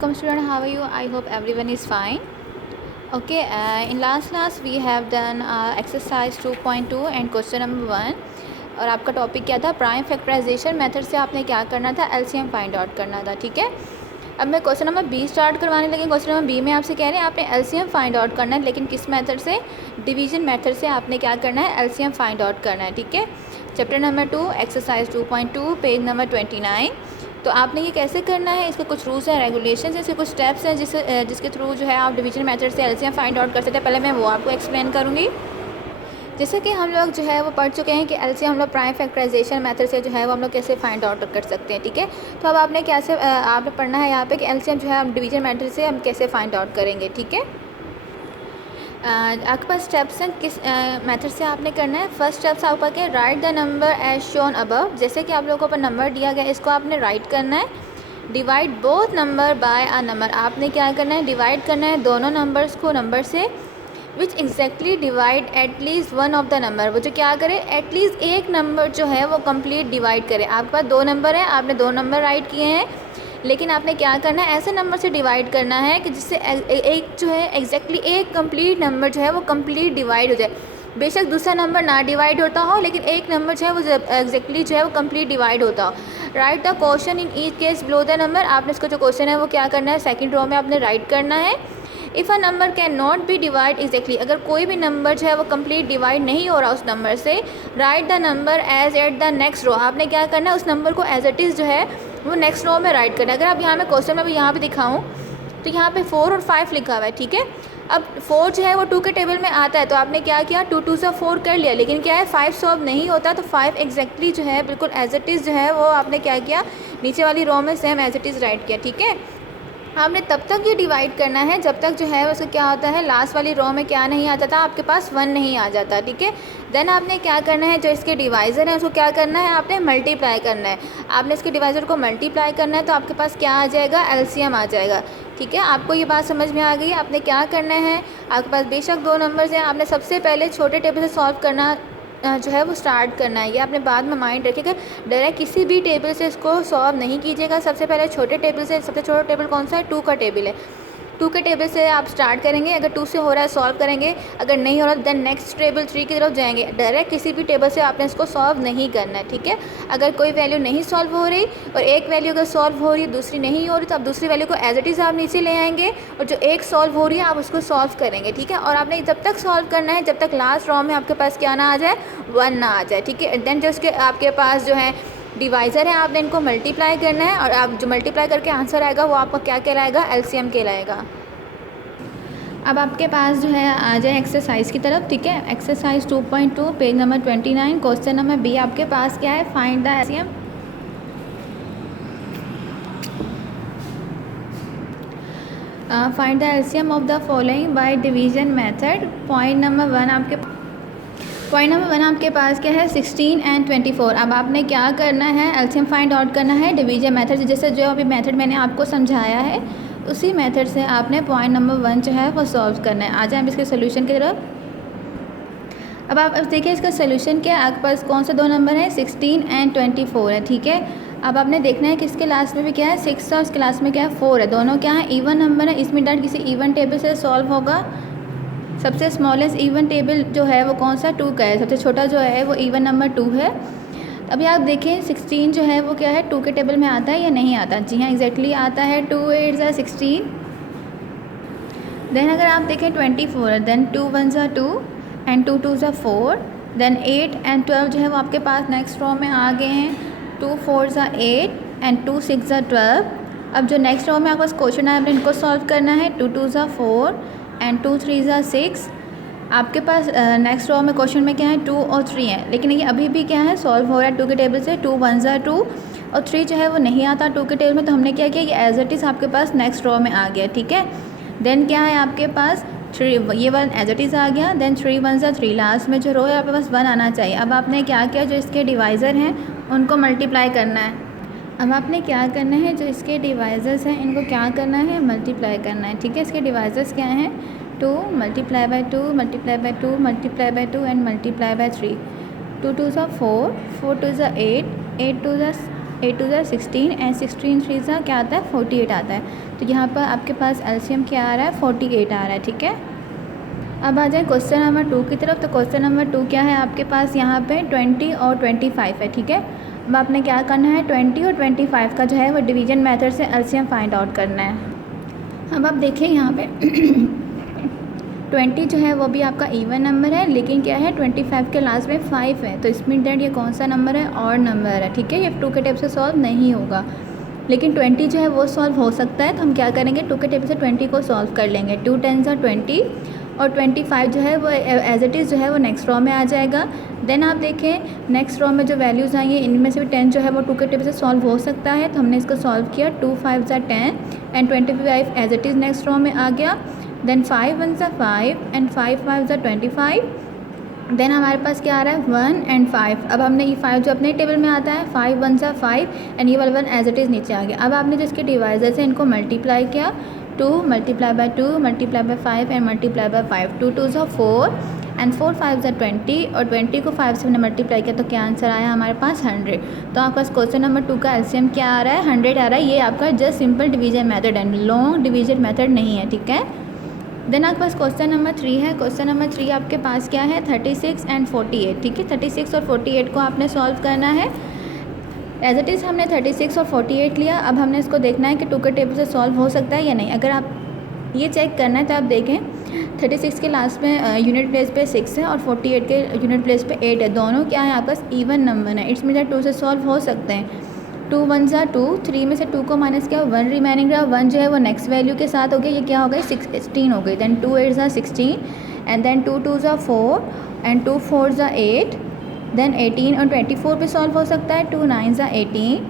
Welcome student, how are you? I hope everyone is fine. Okay, in last class we have done exercise 2.2 and question number 1 और आपका topic क्या था? Prime factorisation method से आपने क्या करना था? एलसीएम फाइंड आउट करना था। ठीक है, अब मैं क्वेश्चन नंबर बी स्टार्ट करवाने लगी। क्वेश्चन नंबर बी में आपसे कह रहे हैं आपने एलसीएम फाइंड आउट करना है, लेकिन किस मेथड से? डिवीजन मेथड से आपने क्या करना है? एलसीएम फाइंड आउट करना है। ठीक है, chapter number 2 exercise 2.2 page number 29। तो आपने ये कैसे करना है, इसके कुछ रूल्स हैं, रेगुलेशंस हैं, इसके कुछ स्टेप्स हैं जिसके थ्रू जो है आप डिवीजन मेथड से एलसीएम फाइंड आउट कर सकते हैं। पहले मैं वो आपको एक्सप्लेन करूँगी। जैसे कि हम लोग जो है वो पढ़ चुके हैं कि एलसीएम हम लोग प्राइम फैक्टराइजेशन मेथड से जो है वो हम लोग कैसे फाइंड आउट कर सकते हैं। ठीक है, तो अब आपने कैसे आपने पढ़ना है यहाँ पे कि एलसीएम जो है हम डिवीजन मेथड से हम कैसे फाइंड आउट करेंगे। ठीक है, आपके पास स्टेप्स हैं किस मेथड से आपने करना है। फर्स्ट स्टेप्स आपका क्या है? Write the number as shown above. जैसे कि आप लोगों को ऊपर नंबर दिया गया, इसको आपने राइट करना है। Divide both number by a number. आपने क्या करना है? डिवाइड करना है दोनों नंबर्स को नंबर से which exactly divide at least one of the number. वो जो क्या करे, एटलीस्ट एक नंबर जो है वो कंप्लीट डिवाइड करे। आपके पास दो नंबर है, आपने दो नंबर राइट किए हैं, लेकिन आपने क्या करना है? ऐसे नंबर से डिवाइड करना है कि जिससे एक जो है एग्जैक्टली एक कंप्लीट नंबर जो है वो कंप्लीट डिवाइड हो जाए। बेशक दूसरा नंबर ना डिवाइड होता हो, लेकिन एक नंबर जो है वो एग्जैक्टली जो है वो कंप्लीट डिवाइड होता हो। Right the question in each case below the number. आपने इसका जो क्वेश्चन है वो क्या करना है? सेकंड रो में आपने राइट करना है। If a number can not be divide exactly, अगर कोई भी नंबर जो है वो कंप्लीट डिवाइड नहीं हो रहा उस नंबर से, write the number as at the next row. आपने क्या करना है? उस नंबर को एज इट इज़ जो है वो नेक्स्ट रो में राइट करना है। अगर आप यहाँ में क्वेश्चन में भी यहाँ पे दिखाऊँ तो यहाँ पे 4 और 5 लिखा हुआ है। ठीक है, अब 4 जो है वो 2 के टेबल में आता है, तो आपने क्या किया? 2 2 से 4 कर लिया, लेकिन क्या है 5 सॉल्व नहीं होता, तो 5 एग्जैक्टली जो है बिल्कुल एज इट इज़ जो है वो आपने क्या किया? नीचे वाली रो में same as it is write किया। ठीक है, आपने तब तक ये डिवाइड करना है जब तक जो है उसका क्या होता है, लास्ट वाली रो में क्या नहीं आ जाता, आपके पास 1 नहीं आ जाता। ठीक है, देन आपने क्या करना है? जो इसके डिवाइज़र है उसको क्या करना है? आपने मल्टीप्लाई करना है। आपने इसके डिवाइज़र को मल्टीप्लाई करना है, तो आपके पास क्या आ जाएगा? एलसीएम आ जाएगा। ठीक है, आपको ये बात समझ में आ गई? आपने क्या करना है? आपके पास बेशक दो नंबर्स हैं, आपने सबसे पहले छोटे टेबल से सॉल्व करना जो है वो स्टार्ट करना है। ये आपने बाद में माइंड रखिएगा, डायरेक्ट किसी भी टेबल से इसको सॉल्व नहीं कीजिएगा। सबसे पहले छोटे टेबल से, सबसे छोटा टेबल कौन सा है? 2 का टेबल है। 2 के टेबल से आप स्टार्ट करेंगे। अगर 2 से हो रहा है सॉल्व करेंगे, अगर नहीं हो रहा देन नेक्स्ट टेबल 3 की तरफ जाएंगे। डायरेक्ट किसी भी टेबल से आपने इसको सॉल्व नहीं करना है। ठीक है, अगर कोई वैल्यू नहीं सॉल्व हो रही और एक वैल्यू अगर सॉल्व हो रही है दूसरी नहीं हो रही, तो आप दूसरी वैल्यू को एज इट इज़ आप नीचे ले आएंगे, और जो एक सॉल्व हो रही है आप उसको सॉल्व करेंगे। ठीक है, और आपने जब तक सॉल्व करना है जब तक लास्ट रो में आपके पास क्या ना आ जाए? 1 ना आ जाए। ठीक है, देन जो उसके आपके पास जो है डिवाइज़र है, आपने इनको मल्टीप्लाई करना है, और आप जो मल्टीप्लाई करके आंसर आएगा वो आपका क्या कहलाएगा? एलसीएम कहलाएगा। अब आपके पास जो है आ जाए एक्सरसाइज की तरफ। ठीक है, exercise 2.2 page number 29, question number B आपके पास क्या है? Find the LCM. Find the LCM of the following by division method. Point number 1 आपके पास क्या है? 16 एंड 24। अब आपने क्या करना है? एलसीएम फाइंड आउट करना है डिवीजन मेथड से। जैसे जो अभी मेथड मैंने आपको समझाया है उसी मेथड से आपने पॉइंट नंबर 1 जो है वो सॉल्व करना है। आ जाए हम इसके सोल्यूशन की तरफ। अब आप देखिए इसका सोल्यूशन क्या है। आपके पास कौन से दो नंबर हैं? 16 एंड 24 है। ठीक है, अब आपने देखना है कि इसके लास्ट में भी क्या है? 6 है, उसके लास्ट में क्या है? 4 है। दोनों क्या है? इवन नंबर है। इसमें डायरेक्ट किसी इवन टेबल से सॉल्व होगा। सबसे स्मॉलेस्ट इवन टेबल जो है वो कौन सा? 2 का है। सबसे छोटा जो है वो इवन नंबर 2 है। अभी आप देखें 16 जो है वो क्या है? 2 के टेबल में आता है या नहीं आता? जी हाँ, एग्जैक्टली आता है। 2 8 ज़ा 16। देन अगर आप देखें 24, देन 2 1 ज़ा 2 एंड 2 2 ज़ा 4। देन 8 एंड 12 जो है वो आपके पास नेक्स्ट रो में आ गए हैं। 2 4 ज़ा 8 एंड 2 6 ज़ा 12। अब जो नेक्स्ट रो में आपके पास क्वेश्चन है, आपने इनको सॉल्व करना है। 2 2 ज़ा 4 एंड 2 3 ज़ा 6। आपके पास नेक्स्ट रो में क्वेश्चन में क्या है? 2 और 3 है, लेकिन ये अभी भी क्या है? सॉल्व हो रहा है 2 के टेबल से। 2 1 ज़ा 2 और 3 जो है वो नहीं आता 2 के टेबल में, तो हमने क्या किया? ये एज इट इज़ आपके पास नेक्स्ट रो में आ गया। ठीक है, देन क्या है आपके पास? 3, ये 1 एज इट इज़ आ गया। देन 3 1 ज़ा 3, लास्ट में जो रो है आपके पास 1 आना चाहिए। अब आपने क्या किया? जो इसके डिवाइज़र हैं उनको मल्टीप्लाई करना है। अब आपने क्या करना है? जो इसके डिवाइज़र्स हैं इनको क्या करना है? मल्टीप्लाई करना है। ठीक है, इसके डिवाइज़र्स क्या हैं? 2 multiply by 2 multiply by 2 multiply by 2 and multiply by 3। 2 2 ज़ा 4 4 2 ज़ा 8 8 2 ज़ा 8 2 16 एंड 16 3 क्या आता है 48 आता है। तो यहाँ पर आपके पास एलसीएम क्या आ रहा है 48 आ रहा है, ठीक है। अब आ जाए क्वेश्चन नंबर 2 की तरफ। तो क्वेश्चन नंबर 2 क्या है आपके पास यहाँ पे 20 और 25 है, ठीक है। अब आपने क्या करना है 20 और 25 का जो है वो डिवीजन मेथड से एलसीएम फाइंड आउट करना है। अब आप देखिए यहाँ पे 20 जो है वो भी आपका इवन नंबर है, लेकिन क्या है 25 के लास्ट में 5 है, तो इसमें दैट ये कौन सा नंबर है ऑड नंबर है, ठीक है। ये 2 के टेबल से सॉल्व नहीं होगा, लेकिन 20 जो है वो सॉल्व हो सकता है। तो हम क्या करेंगे 2 के टेबल से 20 को सॉल्व कर लेंगे। 2 10 20 और 25 जो है वो एज इट इज़ जो है वो नेक्स्ट रो में आ जाएगा। देन आप देखें नेक्स्ट रो में जो वैल्यूज़ आई हैं इनमें से भी 10 जो है वो 2 के टेबल से सॉल्व हो सकता है, तो हमने इसको सॉल्व किया। 2 5 10 and 25 as it is next row में आ गया। Then 5 1 5 and 5 5 25। देन हमारे पास क्या आ रहा है 1 एंड 5। अब हमने ये 5 जो अपने टेबल में आता है 5 1 5 एंड ये वाला 1 एज इट इज़ नीचे आ गया। अब आपने जो इसके डिवाइजर्स हैं इनको मल्टीप्लाई किया, 2 multiply by 2 multiply by 5 and multiply by 5। 2 2 4 and 4 5 20 और 20 को 5 से हमने मल्टीप्लाई किया, तो क्या आंसर आया हमारे पास 100। तो आपका क्वेश्चन नंबर 2 का एलसीएम क्या आ रहा है 100 आ रहा है। ये आपका जस्ट सिंपल डिवीजन मेथड है, लॉन्ग डिवीजन मेथड नहीं है, ठीक है। देन आपके पास क्वेश्चन नंबर 3 है। क्वेश्चन नंबर 3 आपके पास क्या है 36 एंड 48, ठीक है। 36 और 48 को आपने सॉल्व करना है। एज इट इज़ हमने 36 और 48 लिया। अब हमने इसको देखना है कि 2 के टेबल से सॉल्व हो सकता है या नहीं। अगर आप ये चेक करना है तो आप देखें 36 के लास्ट में यूनिट प्लेस पे 6 है और 48 के यूनिट प्लेस पे 8 है, दोनों क्या है आपस इवन नंबर है। इट्स मीन दैट 2 से सॉल्व हो सकते हैं। 2 1 2, 3 में से 2 को माइनस किया 1 रिमेनिंग रहा। 1 जो है वो नेक्स्ट वैल्यू के साथ हो गया, ये क्या हो गई 16 हो गई। Then 2 8 16 and then 2 2 4 and 2 4 8। Then 18 और 24 पे सॉल्व हो सकता है। 2 9 18,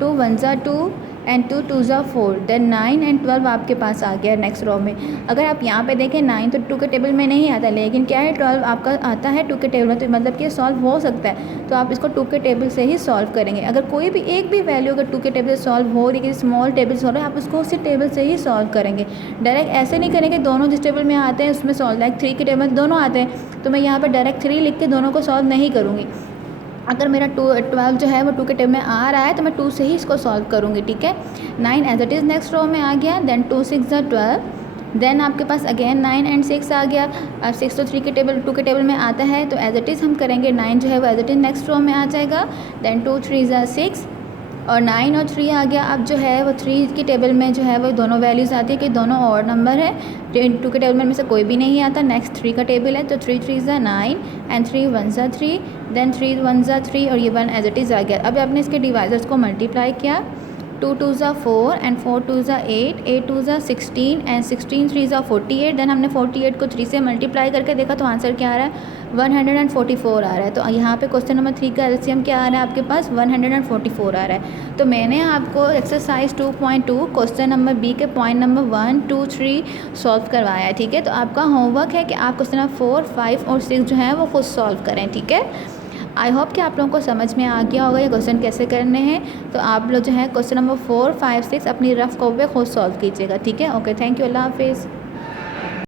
2 1 2 एंड 2 2 4। देन 9 एंड 12 आपके पास आ गया नेक्स्ट रो में। अगर आप यहाँ पे देखें 9 तो 2 के टेबल में नहीं आता, लेकिन क्या है 12 आपका आता है 2 के टेबल में, तो मतलब कि सॉल्व हो सकता है। तो आप इसको 2 के टेबल से ही सॉल्व करेंगे। अगर कोई भी एक भी वैल्यू अगर 2 के टेबल से सॉल्व हो रही है, स्मॉल टेबल सॉल्व है, आप उसको उसी टेबल से ही सॉल्व करेंगे। डायरेक्ट ऐसे नहीं करेंगे दोनों जिस टेबल में आते हैं उसमें सॉल्व, लाइक 3 के टेबल में दोनों आते हैं तो मैं यहाँ पर डायरेक्ट 3 लिख के दोनों को सॉल्व नहीं करूँगी। अगर मेरा 12 जो है वो 2 के टेबल में आ रहा है तो मैं 2 से ही इसको सॉल्व करूँगी, ठीक है। 9 as it is next row में आ गया। देन 2 6 12। देन आपके पास अगेन 9 एंड 6 आ गया। अब 6 तो 3 के टेबल 2 के टेबल में आता है, तो एज इट इज़ हम करेंगे 9 जो है वो as it is next row में आ जाएगा। देन 2 3 6 और 9 और 3 आ गया। अब जो है वो 3 की टेबल में जो है वो दोनों वैल्यूज़ आती है कि दोनों और नंबर है। 2 के टेबल में से कोई भी नहीं आता। नेक्स्ट 3 का टेबल है, तो 3 3 9 एंड 3 1 3, देन 3 1 3 और ये 1 एज इट इज़ आ गया। अब आपने इसके डिवाइजर्स को मल्टीप्लाई किया। 2 2 4 एंड 4 2 8, 8 2 16 एंड 16 3 48। देन हमने 48 को 3 से मल्टीप्लाई करके देखा तो आंसर क्या आ रहा है 144 आ रहा है। तो यहाँ पे क्वेश्चन नंबर 3 का एलसीएम क्या आ रहा है आपके पास 144 आ रहा है। तो मैंने आपको एक्सरसाइज 2.2 क्वेश्चन नंबर बी के पॉइंट नंबर 1 2 3 सॉल्व करवाया है, ठीक है। तो आपका होमवर्क है कि आप क्वेश्चन नंबर 4 5 और 6 जो है वो खुद सॉल्व करें, ठीक है। आई होप कि आप लोगों को समझ में आ गया होगा ये क्वेश्चन कैसे करने हैं। तो आप लोग जो है क्वेश्चन नंबर 4 5 6 अपनी रफ कॉपी पे खुद सॉल्व कीजिएगा, ठीक है। ओके, थैंक यू, अल्लाह हाफिज़।